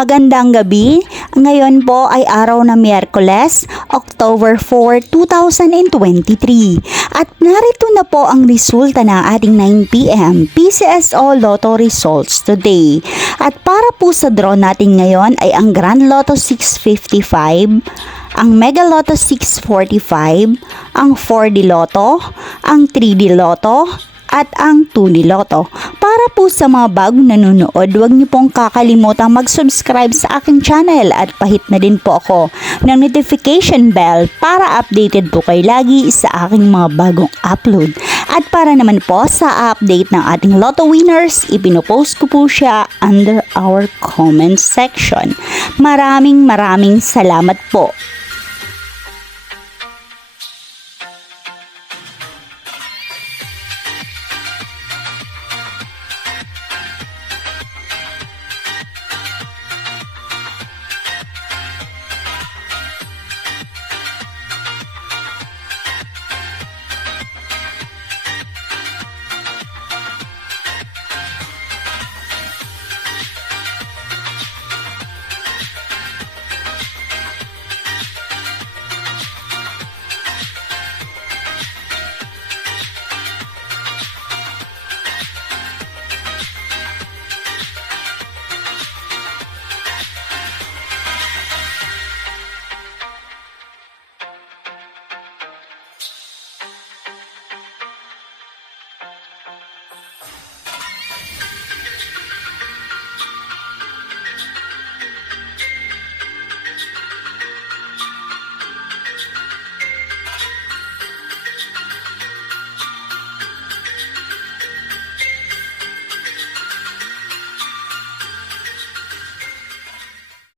Magandang gabi. Ngayon po ay araw na Miyerkules, October 4, 2023. At narito na po ang resulta ng ating 9pm PCSO Lotto results today. At para po sa draw natin ngayon ay ang Grand Lotto 655, ang Mega Lotto 645, ang 4D Lotto, ang 3D Lotto, at ang 2D Lotto. Para po sa mga bagong nanonood, huwag niyo pong kakalimutang mag-subscribe sa aking channel at pahit na din po ako ng notification bell para updated po kayo lagi sa aking mga bagong upload. At para naman po sa update ng ating Lotto winners, ipinopost ko po siya under our comment section. Maraming salamat po.